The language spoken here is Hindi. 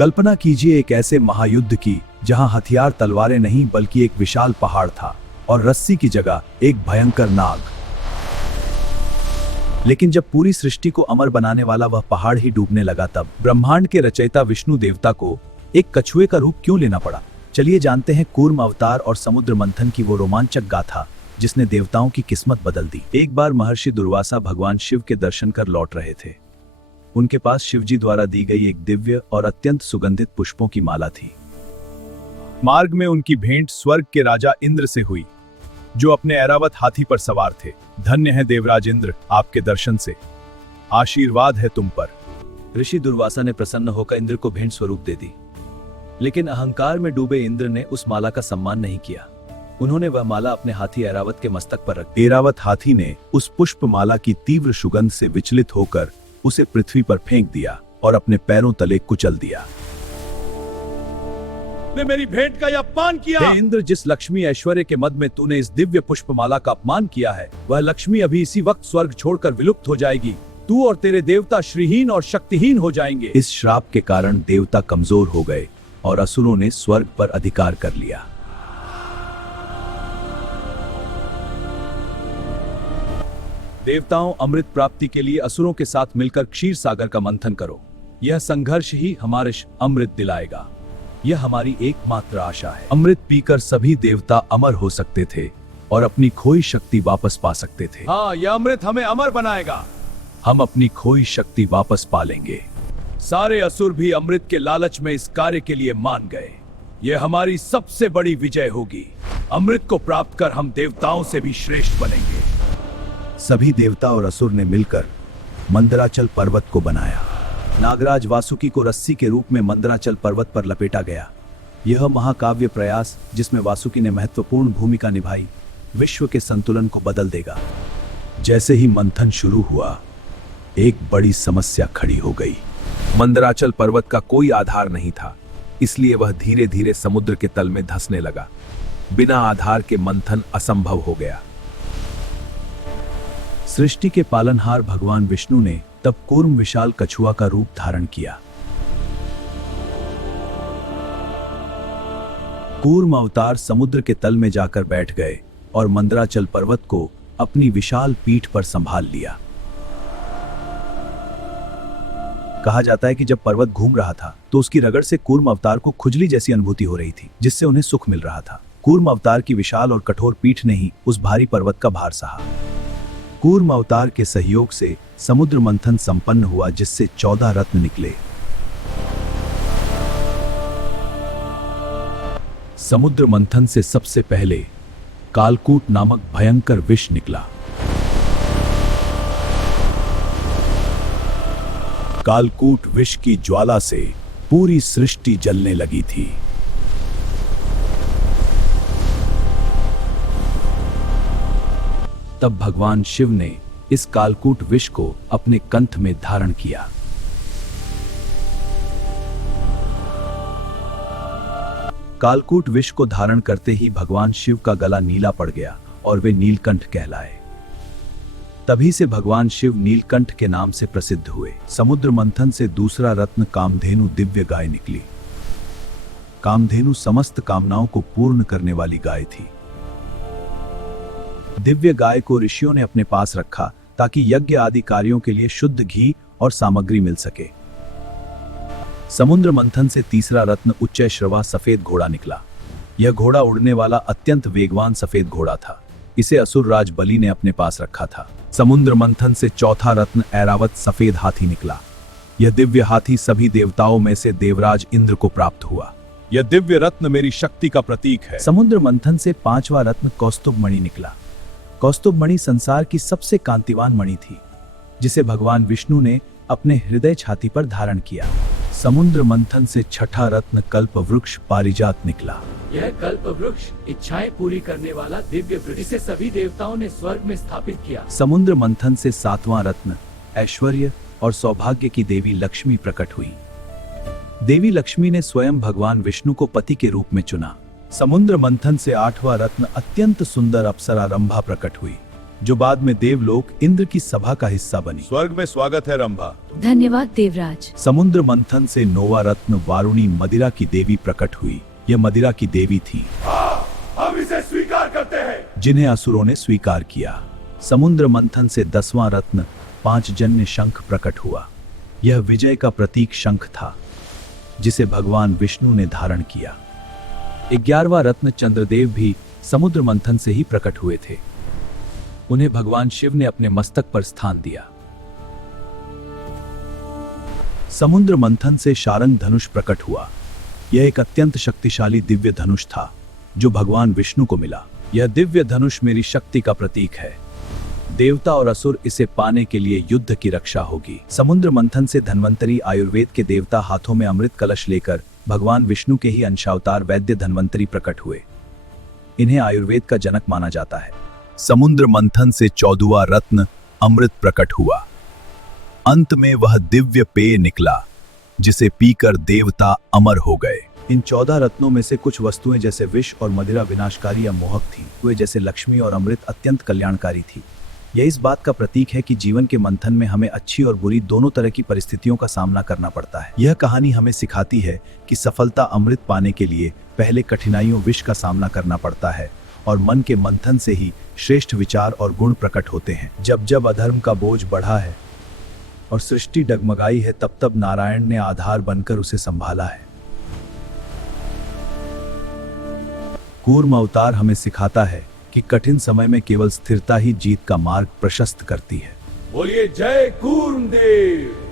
कल्पना कीजिए एक ऐसे महायुद्ध की जहां हथियार तलवारें नहीं बल्कि एक विशाल पहाड़ था और रस्सी की जगह एक भयंकर नाग। लेकिन जब पूरी सृष्टि को अमर बनाने वाला वह पहाड़ ही डूबने लगा, तब ब्रह्मांड के रचयिता विष्णु देवता को एक कछुए का रूप क्यों लेना पड़ा? चलिए जानते हैं कूर्म अवतार और समुद्र मंथन की वो रोमांचक गाथा जिसने देवताओं की किस्मत बदल दी। एक बार महर्षि दुर्वासा भगवान शिव के दर्शन कर लौट रहे थे। उनके पास शिवजी द्वारा दी गई एक दिव्य और अत्यंत सुगंधित पुष्पों की माला थी। मार्ग में उनकी भेंट स्वर्ग के राजा इंद्र से हुई, जो अपने ऐरावत हाथी पर सवार थे। धन्य है देवराज इंद्र, आपके दर्शन से आशीर्वाद है तुम पर। ऋषि दुर्वासा ने प्रसन्न होकर इंद्र को भेंट स्वरूप दे दी, लेकिन अहंकार में डूबे इंद्र ने उस माला का सम्मान नहीं किया। उन्होंने वह माला अपने हाथी ऐरावत के मस्तक पर रख दी। ऐरावत हाथी ने उस पुष्प माला की तीव्र सुगंध से विचलित होकर उसे पृथ्वी पर फेंक दिया और अपने पैरों तले कुचल दिया। ने मेरी भेंट का अपमान किया। हे इंद्र, जिस लक्ष्मी ऐश्वर्य के मद में तूने इस दिव्य पुष्पमाला का अपमान किया है, वह लक्ष्मी अभी इसी वक्त स्वर्ग छोड़कर विलुप्त हो जाएगी। तू और तेरे देवता श्रीहीन और शक्तिहीन हो जाएंगे। इस श्राप के कारण देवता कमजोर हो गए और असुरों ने स्वर्ग पर अधिकार कर लिया। देवताओं, अमृत प्राप्ति के लिए असुरों के साथ मिलकर क्षीर सागर का मंथन करो। यह संघर्ष ही हमारे अमृत दिलाएगा। यह हमारी एकमात्र आशा है। अमृत पीकर सभी देवता अमर हो सकते थे और अपनी खोई शक्ति वापस पा सकते थे। हाँ, यह अमृत हमें अमर बनाएगा। हम अपनी खोई शक्ति वापस पा लेंगे। सारे असुर भी अमृत के लालच में इस कार्य के लिए मान गए। यह हमारी सबसे बड़ी विजय होगी। अमृत को प्राप्त कर हम देवताओं से भी श्रेष्ठ बनेंगे। सभी देवता और असुर ने मिलकर मंदराचल पर्वत को बनाया। नागराज वासुकी को रस्सी के रूप में मंदराचल पर्वत पर लपेटा गया। यह महाकाव्य प्रयास, जिसमें वासुकी ने महत्वपूर्ण भूमिका निभाई, विश्व के संतुलन को बदल देगा। जैसे ही मंथन शुरू हुआ, एक बड़ी समस्या खड़ी हो गई। मंदराचल पर्वत का कोई आधार नहीं था, इसलिए वह धीरे धीरे समुद्र के तल में धंसने लगा। बिना आधार के मंथन असंभव हो गया। सृष्टि के पालनहार भगवान विष्णु ने तब कूर्म विशाल कछुआ का रूप धारण किया। कूर्म अवतार समुद्र के तल में जाकर बैठ गए और मंदराचल पर्वत को अपनी विशाल पीठ पर संभाल लिया। कहा जाता है कि जब पर्वत घूम रहा था तो उसकी रगड़ से कूर्म अवतार को खुजली जैसी अनुभूति हो रही थी, जिससे उन्हें सुख मिल रहा था। कूर्म अवतार की विशाल और कठोर पीठ ने ही उस भारी पर्वत का भार सहा। कूर्म अवतार के सहयोग से समुद्र मंथन संपन्न हुआ, जिससे 14 रत्न निकले। समुद्र मंथन से सबसे पहले कालकूट नामक भयंकर विष निकला। कालकूट विष की ज्वाला से पूरी सृष्टि जलने लगी थी। तब भगवान शिव ने इस कालकूट विष को अपने कंठ में धारण किया। कालकूट विष को धारण करते ही भगवान शिव का गला नीला पड़ गया और वे नीलकंठ कहलाए। तभी से भगवान शिव नीलकंठ के नाम से प्रसिद्ध हुए। समुद्र मंथन से दूसरा रत्न कामधेनु दिव्य गाय निकली। कामधेनु समस्त कामनाओं को पूर्ण करने वाली गाय थी। दिव्य गाय को ऋषियों ने अपने पास रखा ताकि यज्ञ आदि कार्यों के लिए शुद्ध घी और सामग्री मिल सके। समुद्र मंथन से तीसरा रत्न उच्चैश्रवा सफेद घोड़ा निकला। यह घोड़ा उड़ने वाला अत्यंत वेगवान सफेद घोड़ा था। इसे असुर राज बलि ने अपने पास रखा था। समुद्र मंथन से चौथा रत्न ऐरावत सफेद हाथी निकला। यह दिव्य हाथी सभी देवताओं में से देवराज इंद्र को प्राप्त हुआ। यह दिव्य रत्न मेरी शक्ति का प्रतीक है। समुद्र मंथन से पांचवा रत्न कौस्तुभ मणि निकला। कौस्तुभ मणि संसार की सबसे कांतिवान मणि थी, जिसे भगवान विष्णु ने अपने हृदय छाती पर धारण किया। समुद्र मंथन से छठा रत्न कल्प वृक्ष पारिजात निकला। यह कल्प वृक्ष इच्छाएं पूरी करने वाला दिव्य वृक्ष, जिसे सभी देवताओं ने स्वर्ग में स्थापित किया। समुद्र मंथन से सातवां रत्न ऐश्वर्य और सौभाग्य की देवी लक्ष्मी प्रकट हुई। देवी लक्ष्मी ने स्वयं भगवान विष्णु को पति के रूप में चुना। समुद्र मंथन से आठवां रत्न अत्यंत सुंदर अप्सरा रंभा प्रकट हुई। जो बाद में देवलोक इंद्र की सभा का हिस्सा बनी। स्वर्ग में स्वागत है रंभा। धन्यवाद देवराज। समुद्र मंथन से नोवा रत्न वारुणी मदिरा की देवी प्रकट हुई। यह मदिरा की देवी थी हम इसे स्वीकार करते हैं। जिन्हें असुरों ने स्वीकार किया। समुद्र मंथन से 10वां रत्न पांचजन्य शंख प्रकट हुआ। यह विजय का प्रतीक शंख था जिसे भगवान विष्णु ने धारण किया। 11वां रत्न चंद्रदेव भी समुद्र मंथन से ही प्रकट हुए थे। उन्हें भगवान शिव ने अपने मस्तक पर स्थान दिया। समुद्र मंथन से शारंग धनुष प्रकट हुआ। यह एक अत्यंत शक्तिशाली दिव्य धनुष था जो भगवान विष्णु को मिला। यह दिव्य धनुष मेरी शक्ति का प्रतीक है। देवता और असुर इसे पाने के लिए युद्ध की रक्षा होगी। समुद्र मंथन से धन्वंतरी आयुर्वेद के देवता हाथों में अमृत कलश लेकर भगवान विष्णु के ही अंशावतार वैद्य धन्वंतरी प्रकट हुए। इन्हें आयुर्वेद का जनक माना जाता है। समुद्र मंथन से 14वां रत्न अमृत प्रकट हुआ। अंत में वह दिव्य पेय निकला जिसे पीकर देवता अमर हो गए। इन 14 रत्नों में से कुछ वस्तुएं जैसे विष और मदिरा विनाशकारी या मोहक थी। वे जैसे लक्ष्मी और अमृत अत्यंत कल्याणकारी थी। यह इस बात का प्रतीक है कि जीवन के मंथन में हमें अच्छी और बुरी दोनों तरह की परिस्थितियों का सामना करना पड़ता है। यह कहानी हमें सिखाती है कि सफलता अमृत पाने के लिए पहले कठिनाइयों विष का सामना करना पड़ता है और मन के मंथन से ही श्रेष्ठ विचार और गुण प्रकट होते हैं। जब जब अधर्म का बोझ बढ़ा है और सृष्टि डगमगाई है, तब तब नारायण ने आधार बनकर उसे संभाला है। कूर्म अवतार हमें सिखाता है कि कठिन समय में केवल स्थिरता ही जीत का मार्ग प्रशस्त करती है। बोलिए जय कूर्म देव।